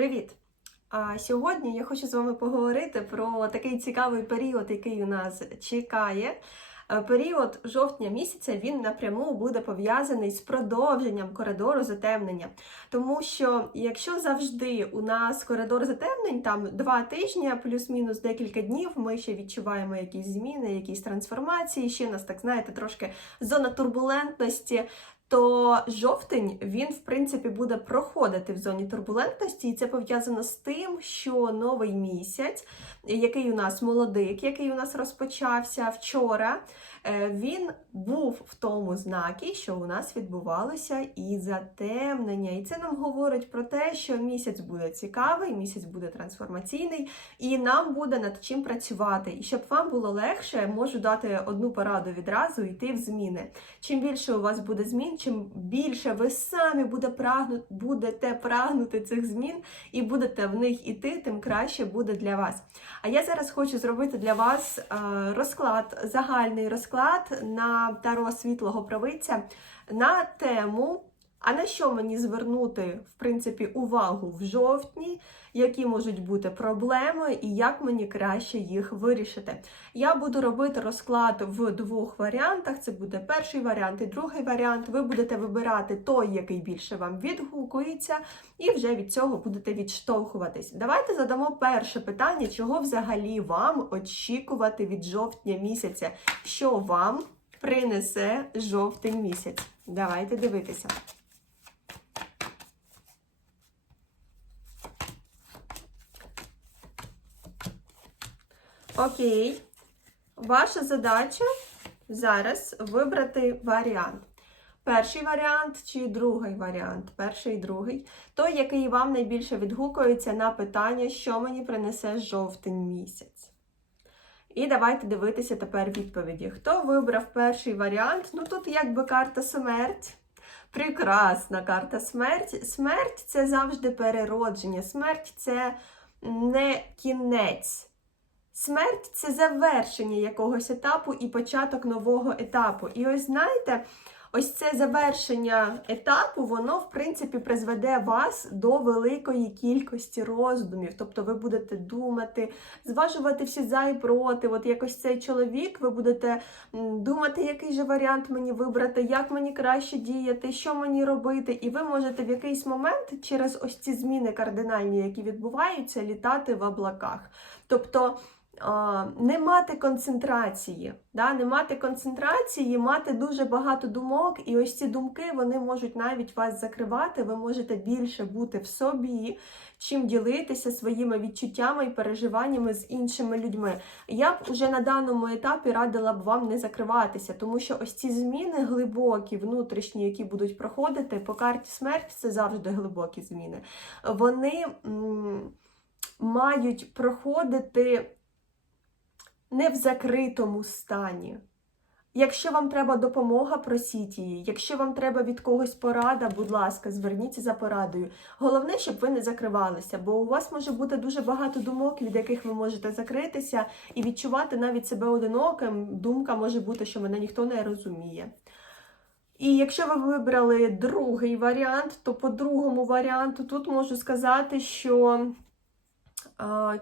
Привіт! А сьогодні я хочу з вами поговорити про такий цікавий період, який у нас чекає. Е, Період жовтня місяця він напряму буде пов'язаний з продовженням коридору затемнення. Тому що якщо завжди у нас коридор затемнень, там два тижні, плюс-мінус декілька днів, ми ще відчуваємо якісь зміни, якісь трансформації, ще нас так знаєте, трошки зона турбулентності. То жовтень він, в принципі, буде проходити в зоні турбулентності, і це пов'язано з тим, що новий місяць, який у нас молодик, який у нас розпочався вчора, він був в тому знакі, що у нас відбувалося і затемнення. І це нам говорить про те, що місяць буде цікавий, місяць буде трансформаційний, і нам буде над чим працювати. І щоб вам було легше, можу дати одну пораду відразу йти в зміни. Чим більше у вас буде змін, чим більше ви самі буде прагну, будете прагнути цих змін і будете в них іти, тим краще буде для вас. А я зараз хочу зробити для вас е, розклад, загальний розклад на таро світлого правиця на тему. А на що мені звернути, в принципі, увагу в жовтні, які можуть бути проблеми і як мені краще їх вирішити? Я буду робити розклад в двох варіантах: це буде перший варіант і другий варіант. Ви будете вибирати той, який більше вам відгукується, і вже від цього будете відштовхуватись. Давайте задамо перше питання, чого взагалі вам очікувати від жовтня місяця, що вам принесе жовтень місяць. Давайте дивитися. Окей. Ваша задача зараз вибрати варіант. Перший варіант чи другий варіант? Перший і другий. Той, який вам найбільше відгукується на питання, що мені принесе жовтень місяць. І давайте дивитися тепер відповіді. Хто вибрав перший варіант? Ну тут якби карта смерть. Прекрасна карта смерть. Смерть це завжди переродження. Смерть це не кінець. Смерть це завершення якогось етапу і початок нового етапу. І ось знаєте, ось це завершення етапу, воно, в принципі, призведе вас до великої кількості роздумів. Тобто ви будете думати, зважувати всі за і проти. От якось цей чоловік, ви будете думати, який же варіант мені вибрати, як мені краще діяти, що мені робити. І ви можете в якийсь момент через ось ці зміни кардинальні, які відбуваються, літати в облаках. Тобто не мати концентрації, да? не мати концентрації, мати дуже багато думок, і ось ці думки вони можуть навіть вас закривати, ви можете більше бути в собі, чим ділитися своїми відчуттями і переживаннями з іншими людьми. Я б уже на даному етапі радила б вам не закриватися, тому що ось ці зміни глибокі, внутрішні, які будуть проходити по карті смерть, це завжди глибокі зміни. Вони м мають проходити не в закритому стані. Якщо вам треба допомога, просіть її. Якщо вам треба від когось порада, будь ласка, зверніться за порадою. Головне, щоб ви не закривалися, бо у вас може бути дуже багато думок, від яких ви можете закритися, і відчувати навіть себе одиноким. Думка може бути, що мене ніхто не розуміє. І якщо ви вибрали другий варіант, то по другому варіанту тут можу сказати, що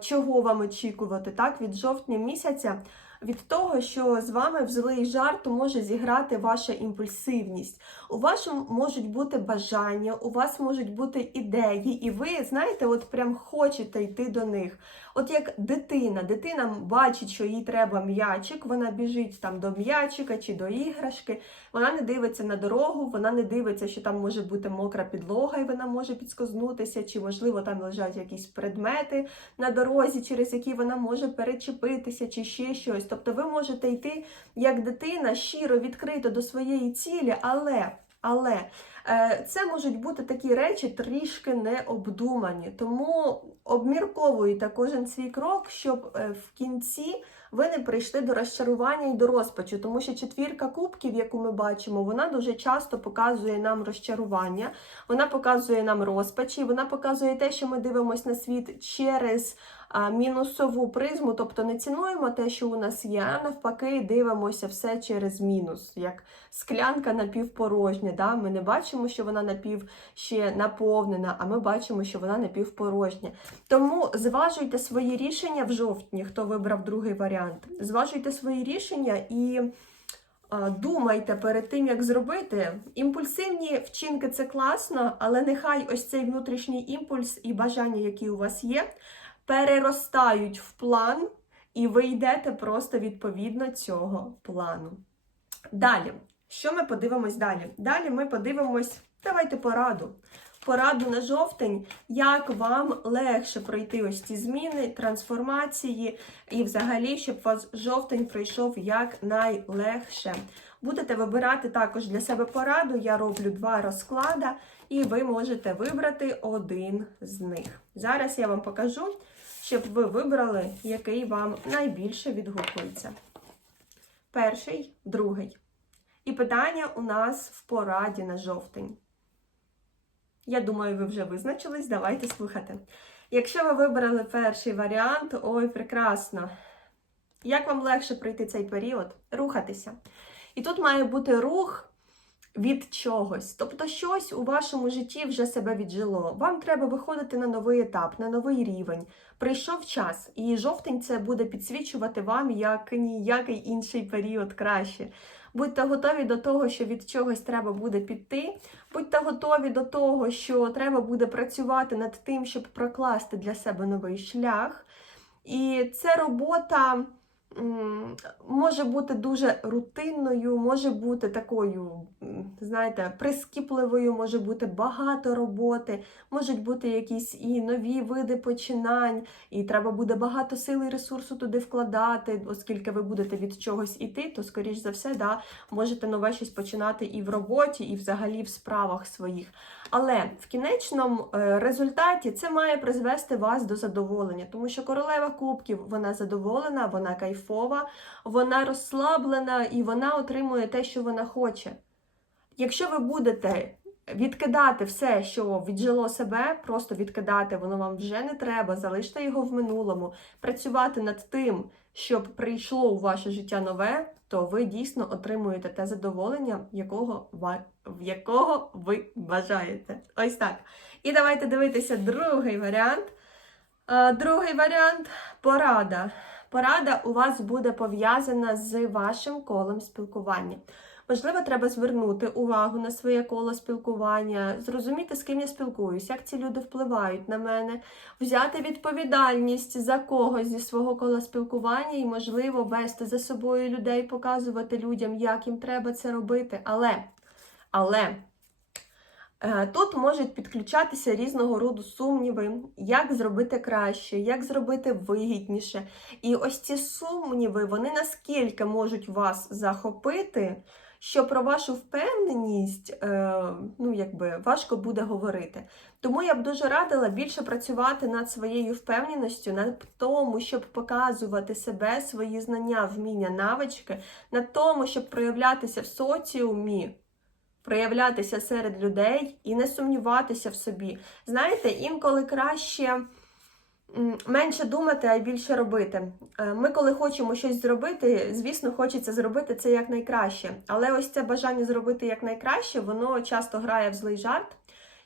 чого вам очікувати так, від жовтня місяця, від того, що з вами в злий жарт може зіграти ваша імпульсивність. У вашому можуть бути бажання, у вас можуть бути ідеї, і ви, знаєте, от прям хочете йти до них. От як дитина, дитина бачить, що їй треба м'ячик, вона біжить там до м'ячика чи до іграшки, вона не дивиться на дорогу, вона не дивиться, що там може бути мокра підлога, і вона може підскознутися, чи, можливо, там лежать якісь предмети на дорозі, через які вона може перечепитися, чи ще щось. Тобто ви можете йти як дитина щиро відкрито до своєї цілі, але. Але е, це можуть бути такі речі трішки необдумані. Тому обмірковуйте кожен свій крок, щоб е, в кінці ви не прийшли до розчарування і до розпачу. Тому що четвірка кубків, яку ми бачимо, вона дуже часто показує нам розчарування, вона показує нам розпачі, вона показує те, що ми дивимося на світ через мінусову призму, тобто не цінуємо те, що у нас є, а навпаки, дивимося все через мінус, як склянка напівпорожня. Да? Ми не бачимо. що вона напів ще наповнена, а ми бачимо, що вона напівпорожня. Тому зважуйте свої рішення в жовтні, хто вибрав другий варіант. Зважуйте свої рішення і думайте перед тим, як зробити. Імпульсивні вчинки це класно, але нехай ось цей внутрішній імпульс і бажання, які у вас є, переростають в план, і ви йдете просто відповідно цього плану. Далі, що ми подивимось далі? Далі ми подивимось, давайте пораду. Пораду на жовтень, як вам легше пройти ось ці зміни, трансформації, і взагалі, щоб у вас жовтень пройшов як найлегше. Будете вибирати також для себе пораду. Я роблю два розклади, і ви можете вибрати один з них. Зараз я вам покажу, щоб ви вибрали, який вам найбільше відгукується. Перший, другий. І питання у нас в пораді на жовтень. Я думаю, ви вже визначились. Давайте слухати. Якщо ви вибрали перший варіант, ой, прекрасно. Як вам легше пройти цей період? Рухатися. І тут має бути рух від чогось. Тобто, щось у вашому житті вже себе віджило. Вам треба виходити на новий етап, на новий рівень. Прийшов час, і жовтень це буде підсвічувати вам як ніякий інший період краще. Будьте готові до того, що від чогось треба буде піти. Будьте готові до того, що треба буде працювати над тим, щоб прокласти для себе новий шлях. І це робота може бути дуже рутинною, може бути такою, знаєте, прискіпливою, може бути багато роботи, можуть бути якісь і нові види починань, і треба буде багато сил і ресурсу туди вкладати, оскільки ви будете від чогось іти, то, скоріш за все, да, можете нове щось починати і в роботі, і взагалі в справах своїх. Але в кінечному е, результаті це має призвести вас до задоволення, тому що королева кубків вона задоволена, вона кайфова, вона розслаблена і вона отримує те, що вона хоче. Якщо ви будете відкидати все, що віджило себе, просто відкидати, воно вам вже не треба, залиште його в минулому, працювати над тим, щоб прийшло у ваше життя нове, то ви дійсно отримуєте те задоволення, якого якого ви бажаєте. Ось так. І давайте дивитися другий варіант. Другий варіант порада. Порада у вас буде пов'язана з вашим колом спілкування. Можливо, треба звернути увагу на своє коло спілкування, зрозуміти, з ким я спілкуюсь, як ці люди впливають на мене, взяти відповідальність за когось зі свого кола спілкування і, можливо, вести за собою людей, показувати людям, як їм треба це робити. Але, але Тут можуть підключатися різного роду сумніви, як зробити краще, як зробити вигідніше. І ось ці сумніви, вони наскільки можуть вас захопити, що про вашу впевненість е, ну, якби, важко буде говорити. Тому я б дуже радила більше працювати над своєю впевненістю, над тому, щоб показувати себе, свої знання, вміння, навички, над тому, щоб проявлятися в соціумі проявлятися серед людей і не сумніватися в собі. Знаєте, інколи краще менше думати, а й більше робити. Е, Ми, коли хочемо щось зробити, звісно, хочеться зробити це якнайкраще. Але ось це бажання зробити якнайкраще, воно часто грає в злий жарт,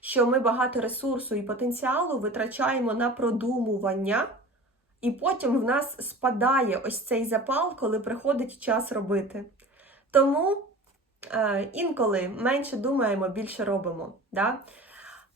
що ми багато ресурсу і потенціалу витрачаємо на продумування. І потім в нас спадає ось цей запал, коли приходить час робити. Тому інколи менше думаємо, більше робимо. Да?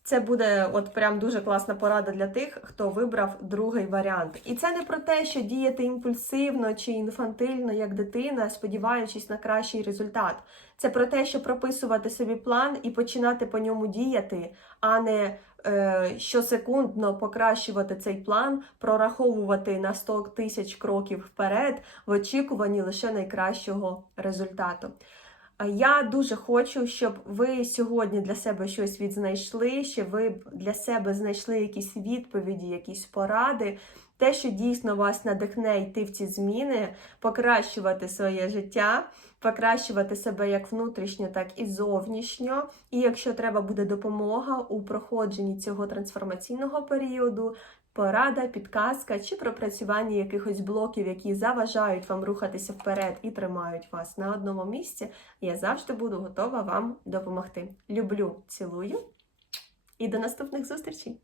Це буде от прям дуже класна порада для тих, хто вибрав другий варіант. І це не про те, що діяти імпульсивно чи інфантильно, як дитина, сподіваючись на кращий результат. Це про те, що прописувати собі план і починати по ньому діяти, а не е, щосекундно покращувати цей план, прораховувати на 100 тисяч кроків вперед в очікуванні лише найкращого результату. Я дуже хочу, щоб ви сьогодні для себе щось відзнайшли, щоб ви для себе знайшли якісь відповіді, якісь поради. те, що дійсно вас надихне йти в ці зміни, покращувати своє життя, покращувати себе як внутрішньо, так і зовнішньо. І якщо треба буде допомога у проходженні цього трансформаційного періоду, порада, підказка чи пропрацювання якихось блоків, які заважають вам рухатися вперед і тримають вас на одному місці, я завжди буду готова вам допомогти. Люблю, цілую і до наступних зустрічей!